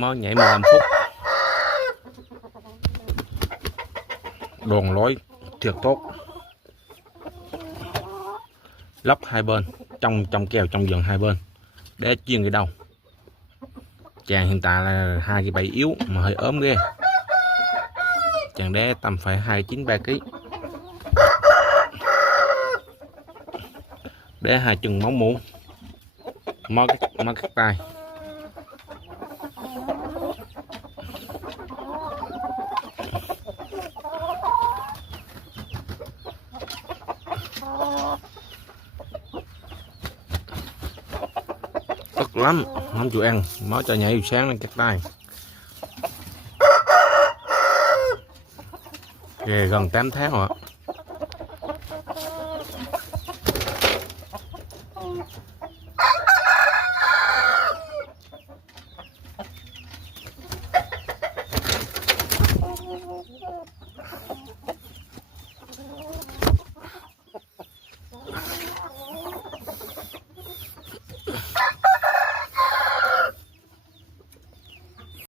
mới nhảy 15 phút. Đòn lối thiệt tốt, lóc hai bên, trong kèo trong vườn hai bên để chiên cái đầu. Chàng hiện tại là 2 cái bẫy yếu mà hơi ốm ghê. Chàng đé tầm phải 29-3 kg. Đé 2 chân máu mũ, mó cắt tay. Tức lắm, không chịu ăn, mới cho nhảy sáng lên cắt tay. Ghê, gần 8 tháng rồi.